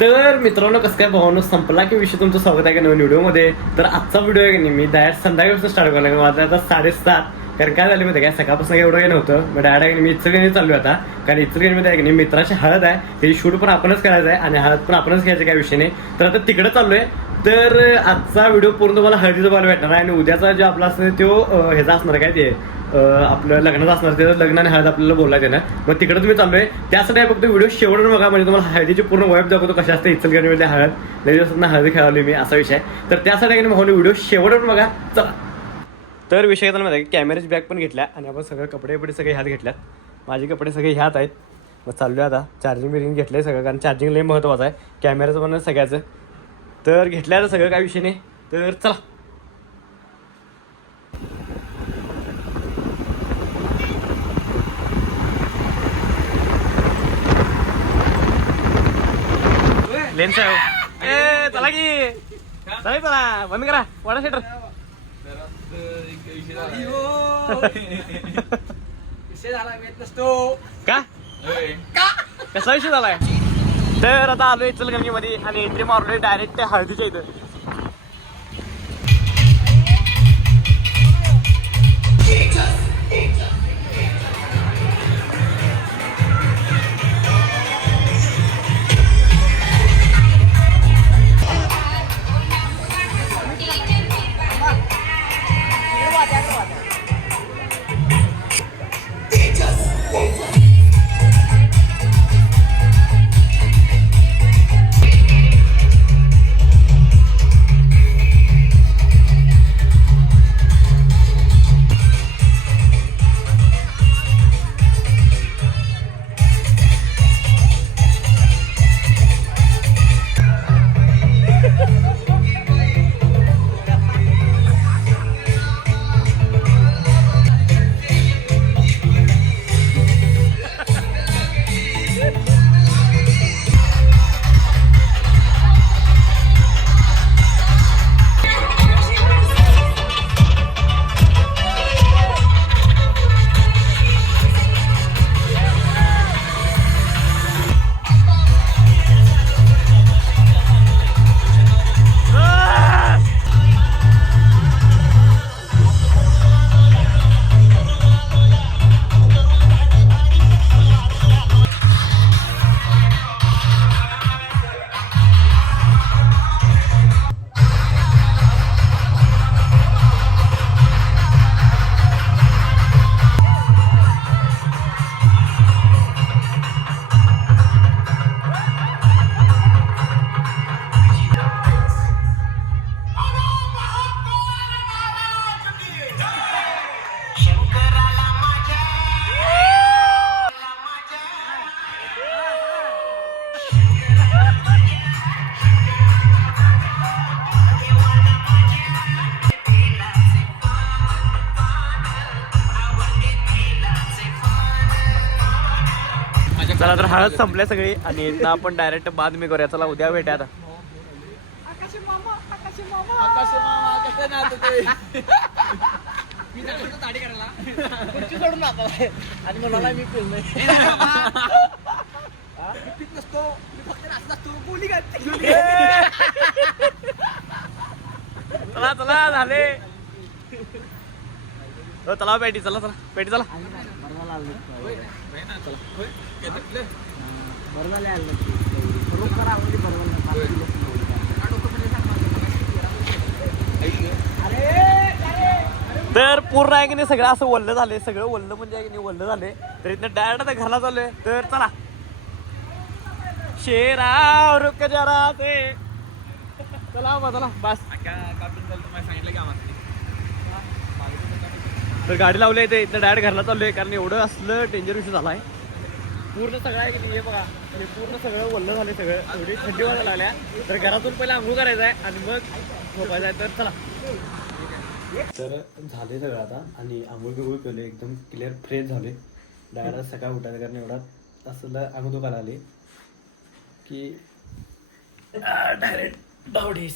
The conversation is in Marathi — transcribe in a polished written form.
तर मित्रांनो, कसं काय भावानं संपला की विषय. तुमचं स्वागत आहे का नवीन व्हिडिओमध्ये. तर आजचा व्हिडिओ आहे की नाही, मी डायरेक्ट संध्याकाळपासून स्टार्ट करणार. माझं आता 7:30. कारण काय झालं माहिती काय, सकाळपासून एवढं काही नव्हतं. मग डायरेक्ट आहे की मी इचलकरंजी चाललो आता. कारण इचलकरंजीमध्ये आहे की नाही मित्राची हळद आहे, त्याची शूट पण आपणच करायचं आहे आणि हळद पण आपणच घ्यायचं काय विषय नाही. तर आता तिकडे चाललोय. तर आजचा व्हिडिओ पूर्ण तुम्हाला हळदीचा बघायला भेटणार आहे आणि उद्याचा जो आपला असणार तो ह्याचा असणार काय ते आपलं लग्नाचं असणार. त्याचं लग्न आणि हळद आपल्याला बोलायचं ना. मग तिकडे तुम्ही चाललोय. त्यासाठी फक्त व्हिडिओ शेवटून बघा, म्हणजे तुम्हाला हळदीची पूर्ण वाईफ दाखवतो कशा असते इचलकरंजीमध्ये हळद. लई दिवसांना हळद खेळवली मी, असा विषय. तर त्यासाठी व्हिडिओ शेवटून बघा. चला. तर विषय घेताना माहिती आहे, कॅमेऱ्याची बॅग पण घेतल्या आणि आपण सगळं कपडे सगळे ह्यात घेतल्यात. माझे कपडे सगळे ह्यात आहेत. मग चाललो आता. चार्जिंग बिरिंग घेतलंय सगळं, कारण चार्जिंग लई महत्त्वाचं आहे कॅमेऱ्याचं पण सगळ्याचं. तर घेतलं आता सगळं, काय विषय नाही. तर चला. लेन्स आहे. ए चला की, चला बंद करा, वाडा शेटर. का कसा विषय झालाय. तर आता आलोय इचलकरंजी मध्ये आणि एंट्री मारलोय डायरेक्ट हळदीच्या इथं. चला तर हळद संपल्या सगळी आणि इथं आपण डायरेक्ट बातमी करूया. चला उद्या भेटूया आता. आणि म्हणाला मी चला चला झाले. चला पेटी, चला चला पेटी, चला. तर पूर्ण आहे की नाही सगळं असं वल्ल झाले, सगळं वल्ल म्हणजे आहे की नाही वल्ल झाले. तर इथं डायरेक्ट आता घरला चाललोय. तर चला. शेरा रुक जरा ते चला चला बस. तर गाडी लावली आहे इथं डायरेक्ट घरला चाललोय, कारण एवढं असलं डेंजर विषय झालाय. पूर्ण सगळं आहे की नाही हे बघा, आणि पूर्ण सगळं वल्ल झाले, सगळं एवढी थंडी वाजायला लागल्या. तर घरातून पहिला आंघोळ करायचं आहे आणि मग झोपायचं आहे. तर चला. तर झाले सगळं आता आणि आंघोळ बिंघोळ केले, एकदम क्लिअर फ्रेश झाले. डायरेक्ट सकाळ उठायचं, कारण एवढा असं अंग दुखायला आले की डायरेक्ट डावडीस.